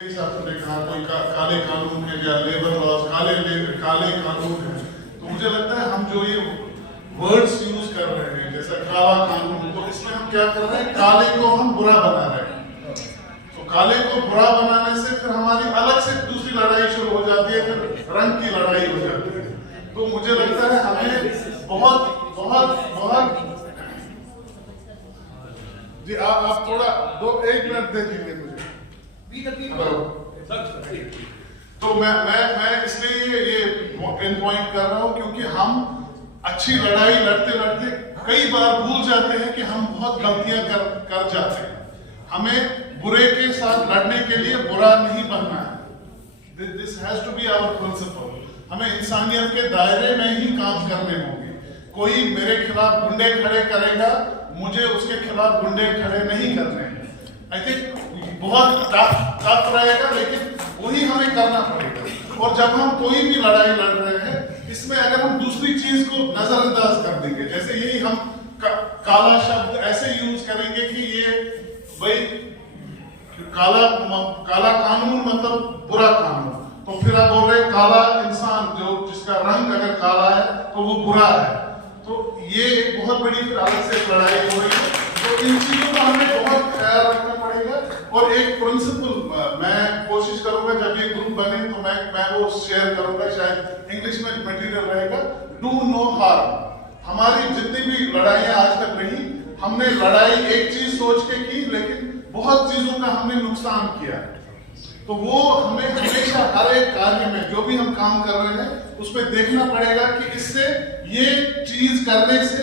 आपने कहा कोई काले कानून है या लेबर लॉज काले कानून है, तो मुझे लगता है हम जो ये वर्ड्स यूज कर रहे हैं जैसा काला कानून, तो इसमें हम क्या कर रहे हैं, काले को हम बुरा बना रहे हैं। तो काले को बुरा बनाने से फिर हमारी अलग से दूसरी लड़ाई शुरू हो जाती है, फिर रंग की लड़ाई हो जाती है। तो मुझे लगता है हमें बहुत बहुत बहुत जी आप थोड़ा 1 मिनट दे दीजिए मुझे। तो मैं इसलिए ये इन पॉइंट कर रहा हूं क्योंकि हम अच्छी लड़ाई लड़ते लड़ते कई बार भूल जाते हैं कि हम बहुत गलतियां कर जाते हैं। हमें बुरे के साथ लड़ने के लिए बुरा नहीं बनना है। This has to be our principle. हमें इंसानियत के दायरे में ही काम करने होंगे। कोई मेरे खिलाफ गुंडे खड़े करेगा, मुझे उसके खिलाफ गुंडे खड़े नहीं करने हैं। आई थिंक बहुत टफ रहेगा, लेकिन वही हमें करना पड़ेगा। और जब हम कोई भी लड़ाई लड़ रहे हैं, इसमें अगर हम दूसरी चीज को नजरअंदाज कर देंगे, जैसे यही हम काला शब्द ऐसे यूज करेंगे कि ये भाई काला कानून मतलब बुरा कानून, तो फिर आप बोल रहे काला इंसान जो जिसका रंग अगर काला है तो वो बुरा है, तो ये एक बहुत बड़ी फिर अलग से लड़ाई हो रही है। तो इन चीजों का हमें बहुत ख्याल रखना पड़ेगा। और एक प्रिंसिपल मैं कोशिश करूंगा जब ये ग्रुप बने तो मैं वो शेयर करूंगा, शायद इंग्लिश में मटेरियल रहेगा, डू नो हार्म। हमारी जितनी भी लड़ाइयां आज तक रही, हमने लड़ाई एक चीज सोच के की, लेकिन बहुत चीजों का हमने नुकसान किया। तो वो हमें हमेशा हर एक कार्य में जो भी हम काम कर रहे हैं उसमें देखना पड़ेगा कि इससे ये चीज करने से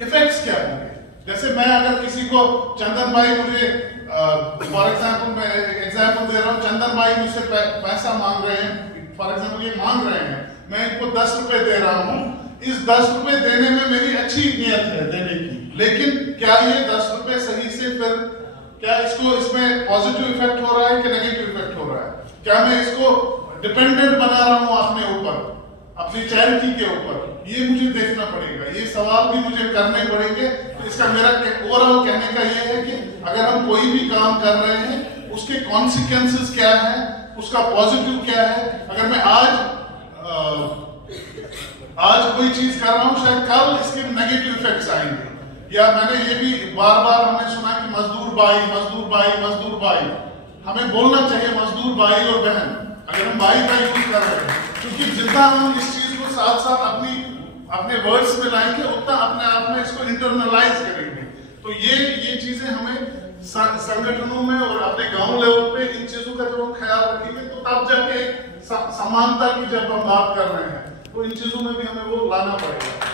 इफेक्ट्स क्या होंगे। जैसे मैं अगर किसी को चंदन भाई मुझे फॉर एग्जाम्पल मैं एग्जाम्पल दे रहा हूँ, चंदन भाई मुझसे पैसा मांग रहे हैं, फॉर एग्जाम्पल ये मांग रहे हैं, मैं इनको 10 रुपए दे रहा हूँ। इस 10 रुपए देने में मेरी अच्छी नियत है देने की, लेकिन क्या ये 10 रुपए सही से फिर क्या इसमें पॉजिटिव इफेक्ट हो रहा है कि नेगेटिव इफेक्ट हो रहा है? क्या मैं इसको डिपेंडेंट बना रहा हूँ अपने ऊपर, अपनी चैरिटी के ऊपर? ये मुझे देखना पड़ेगा, ये सवाल भी मुझे करने पड़ेंगे। तो इसका मेरा ओवरऑल कहने का ये है कि अगर हम कोई भी काम कर रहे हैं, उसके कॉन्सिक्वेंसेस क्या है, उसका पॉजिटिव क्या है। अगर मैं आज कोई चीज कर रहा हूँ, शायद कल इसके नेगेटिव इफेक्ट्स आएंगे। या मैंने ये भी बार हमने सुना कि मजदूर भाई, हमें बोलना चाहिए मजदूर भाई और बहन, अगर हम भाई का यूज कर रहे हैं, क्योंकि जितना हम इस चीज को साथ साथ अपने वर्ड्स में लाएंगे, उतना अपने आप में इसको इंटरनलाइज करेंगे। तो ये चीजें हमें संगठनों में और अपने गांव लेवल पे इन चीजों का जब हम ख्याल रखेंगे, तो तब जाके समानता की जब हम बात कर रहे हैं, तो इन चीजों में भी हमें वो लाना पड़ेगा।